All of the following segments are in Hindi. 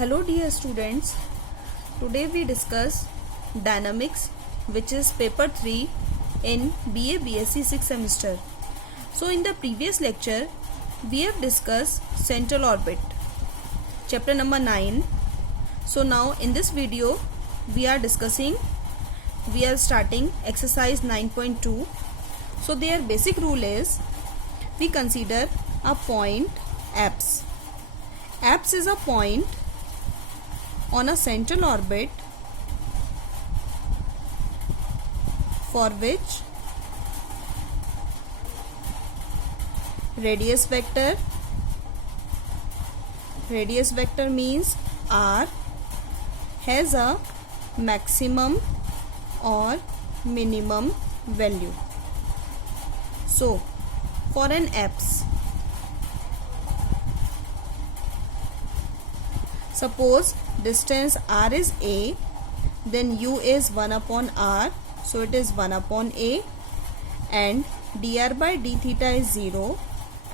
Hello dear students, today we discuss dynamics, which is paper 3 in BA BSc 6th semester. So in the previous lecture we have discussed central orbit, chapter number 9. So now in this video we are starting exercise 9.2. So their basic rule is we consider a point apse. Apse is a point on a central orbit for which radius vector means r has a maximum or minimum value. So for an apse, suppose distance r is a, then u is 1 upon r, so it is 1 upon a, and dr by d theta is 0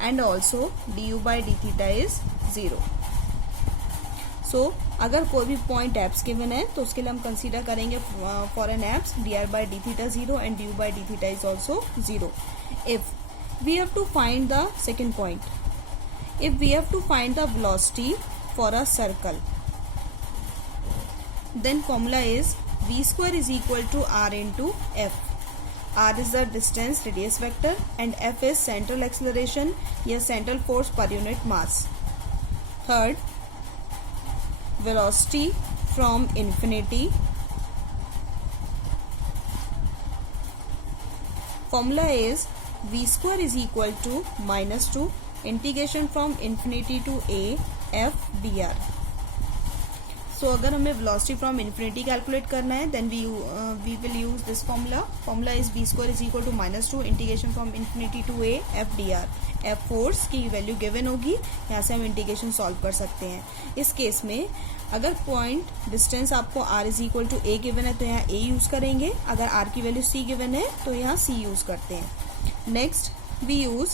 and also du by d theta is 0. So अगर कोई भी पॉइंट एप्स गिवन है तो उसके लिए हम कंसीडर करेंगे for an apse dr by d theta 0 and du by d theta is also 0. If we have to find the second point, if we have to find the velocity for a circle, then formula is v square is equal to r into f. R is the distance radius vector and f is central acceleration या central force per unit mass. Third, velocity from infinity. Formula is v square is equal to minus 2 integration from infinity to a f dr. So अगर हमें velocity from infinity कैलकुलेट करना है then we will use this formula. Formula is v square is equal to minus 2 integration from infinity to a f dr. f force की वैल्यू गिवन होगी, यहाँ से हम इंटीग्रेशन सॉल्व कर सकते हैं. इस केस में अगर पॉइंट डिस्टेंस आपको r is equal to a given है तो यहाँ a यूज करेंगे, अगर r की वैल्यू c गिवन है तो यहाँ c यूज करते हैं. Next we use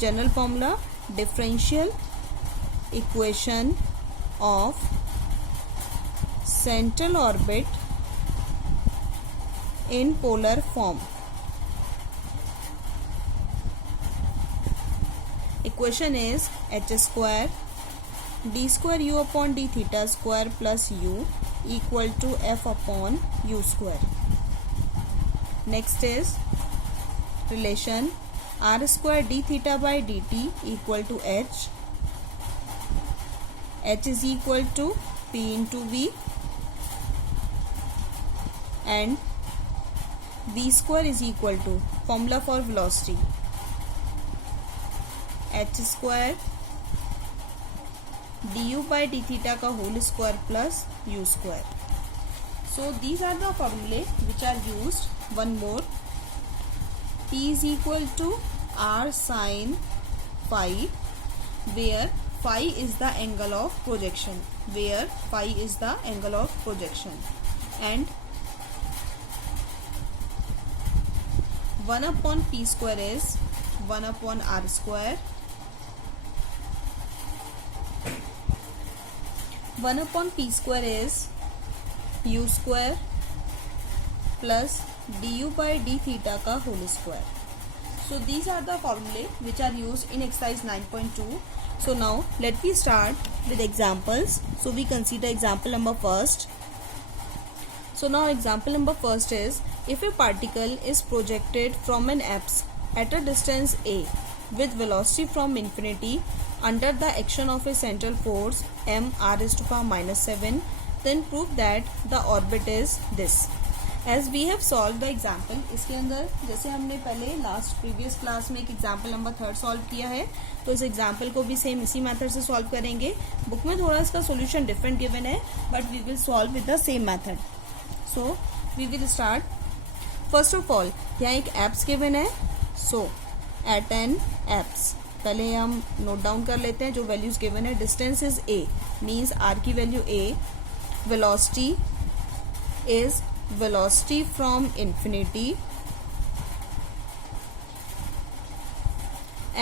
general formula differential equation of central orbit in polar form. Equation is h square d square u upon d theta square plus u equal to f upon u square. Next is relation r square d theta by dt equal to h. H is equal to p into v and v square is equal to formula for velocity h square du by d theta का whole square plus u square. So these are the formulae which are used. One more, P is equal to r sin phi, where phi is the angle of projection, and 1 upon p square is 1 upon r square. 1 upon p square is u square plus du by d theta का whole square. So these are the formulae which are used in exercise 9.2. So now let me start with examples. So we consider example number first. So now example number first is, if a particle is projected from an apse at a distance a with velocity from infinity under the action of a central force m r raised to power minus 7, then prove that the orbit is this. As we have solved the example, इसके अंदर जैसे हमने पहले लास्ट प्रीवियस क्लास में एक एग्जाम्पल नंबर 3 सॉल्व किया है, तो इस एग्जाम्पल को भी सेम इसी मेथड से सॉल्व करेंगे. बुक में थोड़ा इसका सॉल्यूशन डिफरेंट गिवन है, but we will solve with the same method. So we will start. First of all यहाँ एक एप्स गिवन है. सो एट एन एप्स पहले हम नोट डाउन कर लेते हैं जो वैल्यूज गिवन है. Distance is a, means r की value a. Velocity is velocity from infinity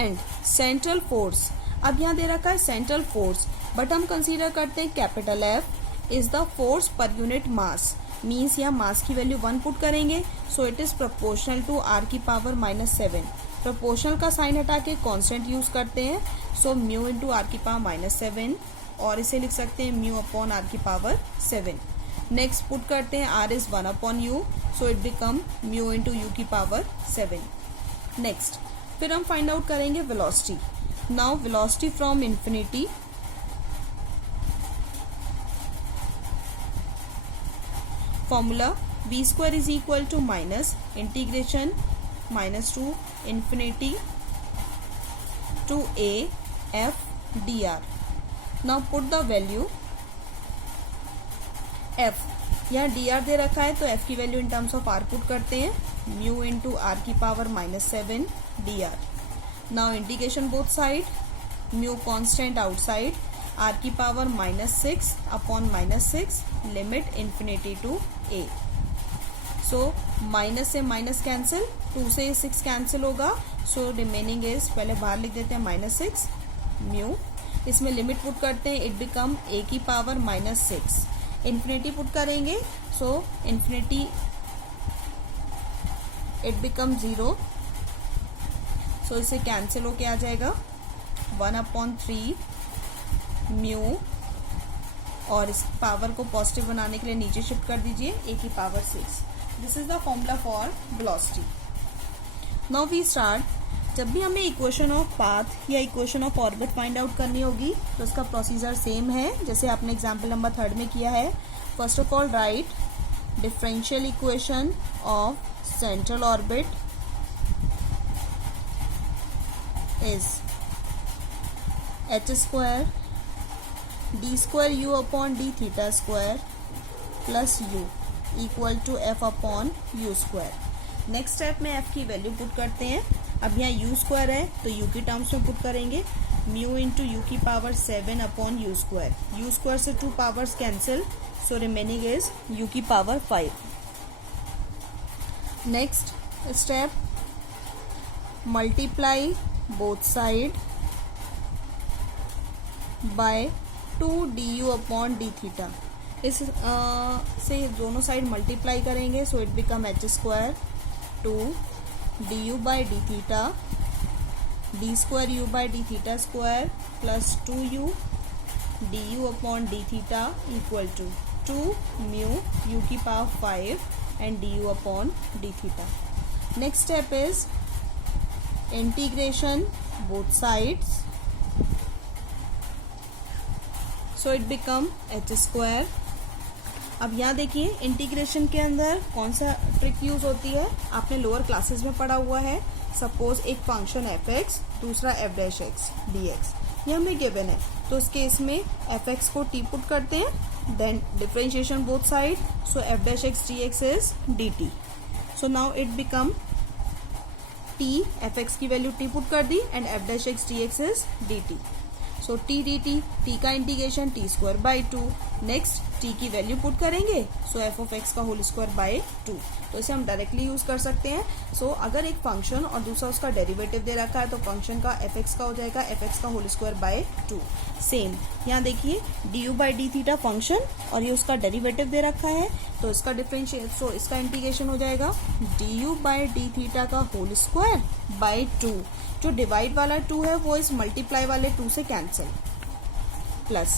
and central force. अब यहाँ दे रखा है सेंट्रल फोर्स बट हम कंसीडर करते हैं capital F is the force per unit mass, means यहाँ मास की वैल्यू 1 पुट करेंगे, so it is proportional to R की पावर -7। प्रोपोर्शनल का साइन हटा के कॉन्स्टेंट यूज करते हैं, सो म्यू इंटू आर की पावर -7, और इसे लिख सकते हैं म्यू अपॉन आर की पावर 7। नेक्स्ट पुट करते हैं R is 1 upon you, so it become mu into U की पावर 7। नेक्स्ट फिर हम फाइंड आउट करेंगे velocity. Now velocity from infinity formula v square is equal to minus integration -2 infinity to a f dr. Now put the value f, यहाँ dr दे रखा है तो f की value in terms of r put करते हैं, म्यू इंटू आर की power -7 dr. Now integration both side, mu constant outside, r की power -6 upon -6 limit infinity to a. So minus से माइनस कैंसिल, 2 से 6 कैंसिल होगा, सो रिमेनिंग इज, पहले बाहर लिख देते हैं -6 म्यू, इसमें लिमिट पुट करते हैं, इट बिकम a की पावर -6, इन्फिनिटी पुट करेंगे, सो इन्फिनिटी इट बिकम 0, सो इसे कैंसिल होके आ जाएगा 1/3 म्यू, और इस पावर को पॉजिटिव बनाने के लिए नीचे शिफ्ट कर दीजिए a की power 6। This is the formula for velocity. Now we start. जब भी हमें इक्वेशन ऑफ पाथ या equation of orbit find out करनी होगी तो इसका प्रोसीजर सेम है जैसे आपने एग्जाम्पल नंबर 3 में किया है। First of all right differential equation of central orbit is h² d² u upon d theta square plus u equal to f upon U square. Next step में f की वैल्यू पुट करते हैं। अब यहाँ u स्क्वायर है तो u की टर्म्स में पुट करेंगे, म्यू इंटू यू की power 7 upon U square. U square से 2 powers cancel, so remaining is u की power 5। Next step multiply both side by 2 du upon D theta. इस से दोनों साइड मल्टीप्लाई करेंगे, so it become h² 2 du by D theta d² u by D theta square plus 2u du upon D theta equal to 2 mu u की power 5 and du upon D theta. Next step is integration both sides, so it become h²। अब यहाँ देखिए इंटीग्रेशन के अंदर कौन सा ट्रिक यूज होती है, आपने लोअर क्लासेस में पढ़ा हुआ है। सपोज एक फंक्शन f(x), दूसरा f'(x) dx, ये हमें गिवन है, तो इस केस में f(x) को t पुट करते हैं, then differentiation both side, so f'(x) dx is dt। So now it become t, f(x) की वैल्यू t पुट कर दी and f'(x) dx is dt। So t dt, t का integration t² by 2। Next t की वैल्यू पुट करेंगे, सो f(x) का होल स्क्वायर बाई 2। तो इसे हम डायरेक्टली यूज कर सकते हैं। सो अगर एक फंक्शन और दूसरा उसका डेरिवेटिव दे रखा है तो फंक्शन का f(x) का हो जाएगा f(x) का होल स्क्वायर बाई 2। सेम यहाँ देखिए du by D theta function और ये उसका डेरिवेटिव दे रखा है, तो इसका डिफरेंशिएट, सो इसका इंटीग्रेशन हो जाएगा du बाई डी थीटा का होल स्क्वायर बाई 2। जो डिवाइड वाला 2 है वो इस मल्टीप्लाई वाले 2 से कैंसिल, प्लस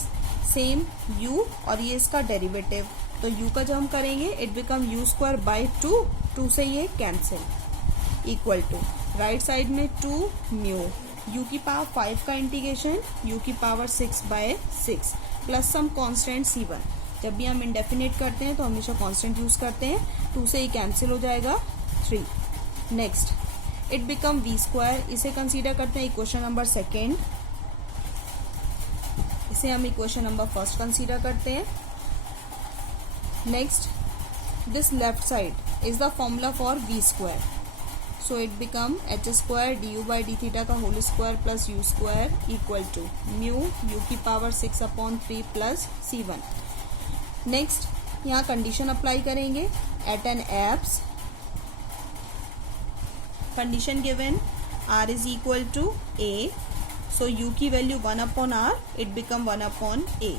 सेम u और ये इसका डेरिवेटिव, तो u का जब हम करेंगे इट बिकम u² बाई 2, 2 से ये cancel equal to right side में 2 म्यू u की पावर 5 का इंटीग्रेशन u की power 6 by 6 plus some constant c1। जब भी हम इंडेफिनेट करते हैं तो हमेशा कांस्टेंट यूज करते हैं, 2 से ही कैंसिल हो जाएगा 3। नेक्स्ट इट बिकम v², इसे कंसीडर करते हैं इक्वेशन नंबर 2, इसे हम इक्वेशन नंबर 1 कंसीडर करते हैं। Next this left side is the formula for v², so it become h² du by D theta का whole square plus u² equal to mu u की power 6 upon 3 plus c1। Next यहाँ कंडीशन अप्लाई करेंगे at an apse, condition given r is equal to a सो u की value 1/r, it become 1/a.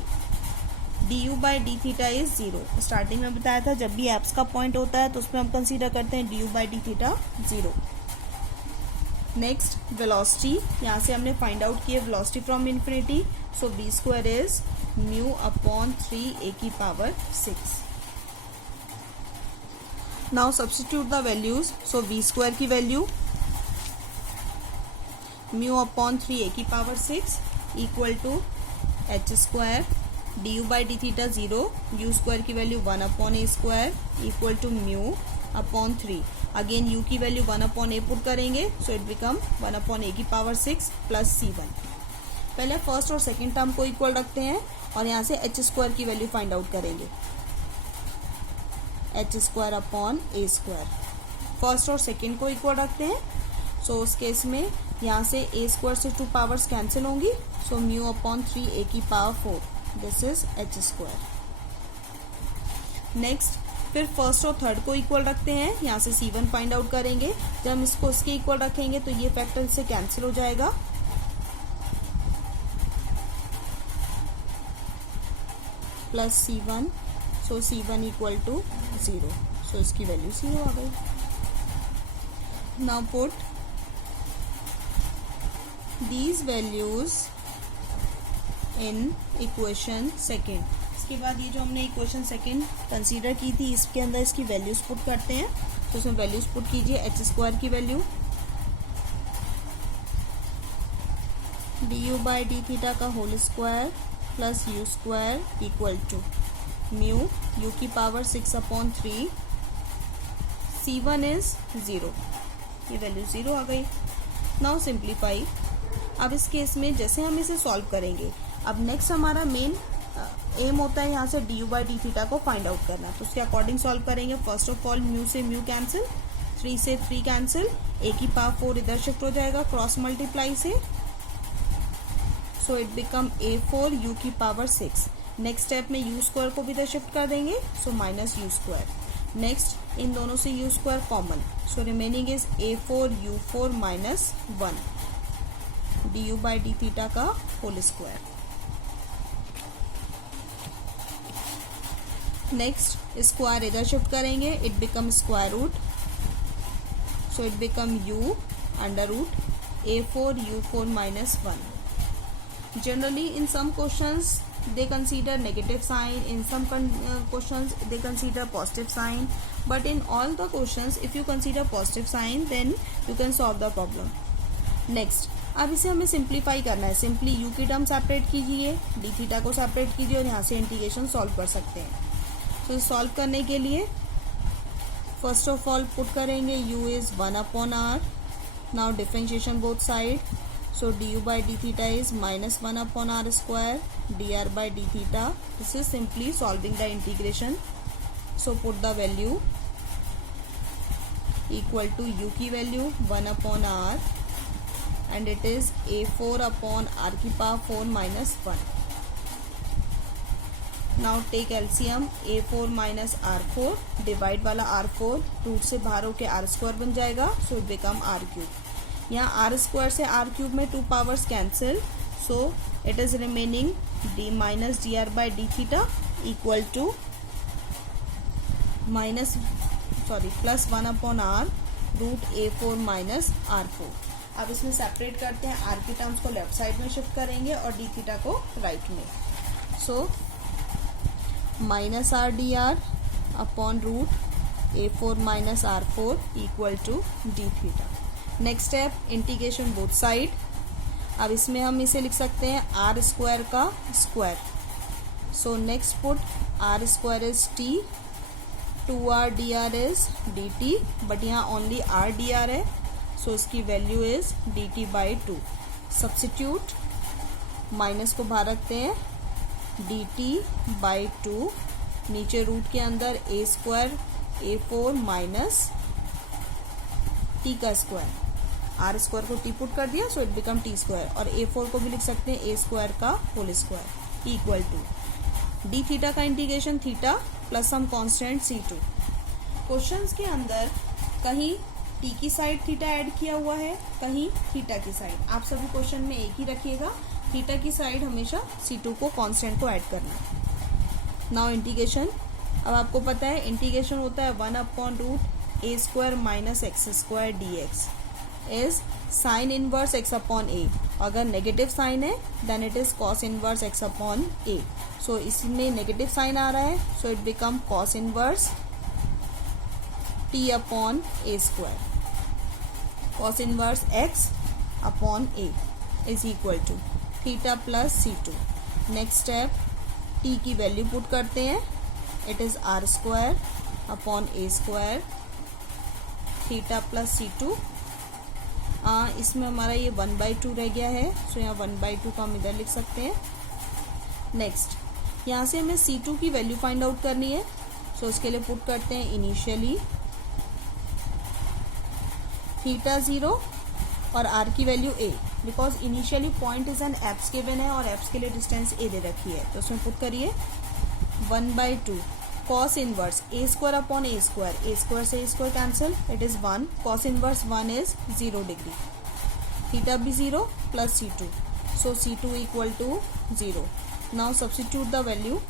du by d theta is 0. Starting में बताया था जब भी एप्स का पॉइंट होता है तो उसमें हम कंसीडर करते हैं du by d theta 0. Next velocity, यहाँ से हमने फाइंड आउट किया velocity from infinity. So v square is mu upon 3a की power 6. Now substitute the values. So v square की वैल्यू म्यू अपॉन 3a की power 6 equal to h square du by d theta 0, u square की value 1/a square equal to mu upon 3. Again u की वैल्यू 1/a पुट करेंगे, सो इट बिकम 1/a की पावर 6 प्लस c1. पहले फर्स्ट और सेकंड टर्म को इक्वल रखते हैं और यहाँ से h स्क्वायर की वैल्यू फाइंड आउट करेंगे. h square upon a square. First और सेकंड को इक्वल रखते हैं, सो उस केस में यहाँ से a स्क्वायर से 2 पावर्स कैंसिल होंगी, सो म्यू अपॉन 3a की power 4. This is h square. Next फिर फर्स्ट और थर्ड को इक्वल रखते हैं, यहाँ से c1 फाइंड आउट करेंगे. जब हम इसको इसके इक्वल रखेंगे तो ये फैक्टर इससे कैंसिल हो जाएगा, plus c1, so c1 equal to 0. So इसकी वैल्यू 0 आ गई. Now put these values in equation second. इसके बाद ये जो हमने इक्वेशन सेकेंड कंसीडर की थी इसके अंदर इसकी वैल्यूज पुट करते हैं. तो इसमें वैल्यूज पुट कीजिए. h स्क्वायर की value du by D theta का whole square plus u square equal to mu u की पावर 6/3. c1 is 0. ये वैल्यू 0 आ गई. Now simplify. अब इस केस में जैसे हम इसे सॉल्व करेंगे, अब नेक्स्ट हमारा मेन एम होता है यहाँ से du बाई डी थीटा को फाइंड आउट करना. तो उसके अकॉर्डिंग सॉल्व करेंगे. फर्स्ट ऑफ ऑल म्यू से म्यू कैंसिल, 3 से 3 कैंसिल, a की पावर 4 इधर शिफ्ट हो जाएगा क्रॉस मल्टीप्लाई से, so it become a4 u की पावर 6. नेक्स्ट स्टेप में u स्क्वायर को भी इधर शिफ्ट कर देंगे, सो माइनस u स्क्वायर. नेक्स्ट इन दोनों से u square common, so remaining is a4 u4 minus 1 du by D theta का होल स्क्वायर. नेक्स्ट स्क्वायर इधर शिफ्ट करेंगे, it become square root, so it become u under root a4 u4 minus 1. Generally in some questions they consider negative sign, in some questions they consider positive sign, but in all the questions if you consider positive sign then you can solve the problem. Next अब इसे हमें सिंप्लीफाई करना है. सिंपली u की टर्म सेपरेट कीजिए, डी थीटा को सेपरेट कीजिए और यहाँ से इंटीग्रेशन सॉल्व कर सकते हैं. तो सॉल्व करने के लिए फर्स्ट ऑफ ऑल पुट करेंगे u is 1/r. Now differentiation both side, so du by d theta is minus 1/r square dr by d theta. This is simply solving the integration. So put the value equal to u की value 1/r and it is a4/r की power 4 minus 1. Now take LCM. a4 minus r4, divide वाला r4 रूट से बाहर होके r स्क्वायर बन जाएगा, so it become r cube. यहाँ r स्क्वायर से r क्यूब में 2 powers cancel, so it is remaining d minus D R by D theta equal to plus 1/r root a4 minus r4. अब इसमें सेपरेट करते हैं, r के टर्म्स को लेफ्ट साइड में शिफ्ट करेंगे और d थीटा को राइट में. So minus r D R upon root a4 minus r4 equal to d theta. Next step integration both side. अब इसमें हम इसे लिख सकते हैं आर स्क्वायर का square. So next put R square is t, 2r dr is dt, but यहाँ ओनली r dr है, सो इसकी वैल्यू is dt by 2. Substitute, minus को बाहर रखते हैं, dt बाई 2, नीचे रूट के अंदर a square a4 minus t का स्क्वायर, आर स्क्वायर को टी पुट कर दिया, so it become t square. और a4 को भी लिख सकते हैं a स्क्वायर का whole square equal to d theta का integration theta plus some constant c2. Questions के अंदर कहीं टी की साइड थीटा ऐड किया हुआ है, कहीं थीटा की साइड। आप सभी क्वेश्चन में एक ही रखिएगा, थीटा की साइड हमेशा C2 को कांस्टेंट को ऐड करना है। नाउ इंटीग्रेशन, अब आपको पता है इंटीग्रेशन होता है 1/√a² minus x² dx is sine inverse x upon a। अगर नेगेटिव साइन है then it is cos inverse x upon a। So इसमें नेगेटिव साइन आ रहा है, so it become cos inverse t upon a²। Cos inverse x upon a is equal to theta plus C2। Next step, t की वैल्यू पुट करते हैं, it is r² upon a², theta plus C2। इसमें हमारा ये 1/2 रह गया है, सो यहाँ 1/2 का हम इधर लिख सकते हैं। नेक्स्ट, यहाँ से हमें C2 की वैल्यू फाइंड आउट करनी है, सो उसके लिए पुट करते हैं इनिशियली थीटा 0 और r की value a, because initially point is an apps given है और एप्स के लिए डिस्टेंस a दे रखी है, तो उसमें पुट करिए 1/2 cos inverse a² upon a² से a² cancel, it is 1, cos inverse 1 is 0 degree, theta भी 0 plus C2, so C2 equal to 0। Now substitute the value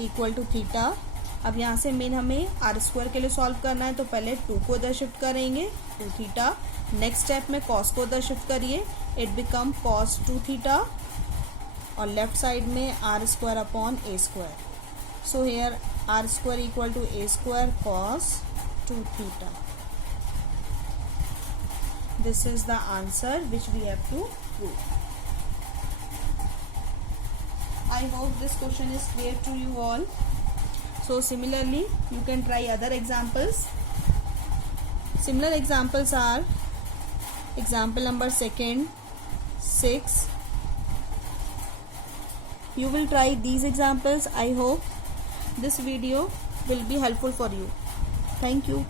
equal to theta. अब यहाँ से मेन हमें r² के लिए सॉल्व करना है, तो पहले 2 को उधर शिफ्ट करेंगे 2 थीटा। नेक्स्ट स्टेप में cos को उधर शिफ्ट करिए, इट बिकम cos 2 थीटा, और लेफ्ट साइड में r² upon a²। So here r² equal to a² cos 2 theta. This is the answer which we have to prove. I hope this question is clear to you all. So similarly, you can try other examples. Similar examples are example number 2, 6. You will try these examples. I hope this video will be helpful for you. Thank you.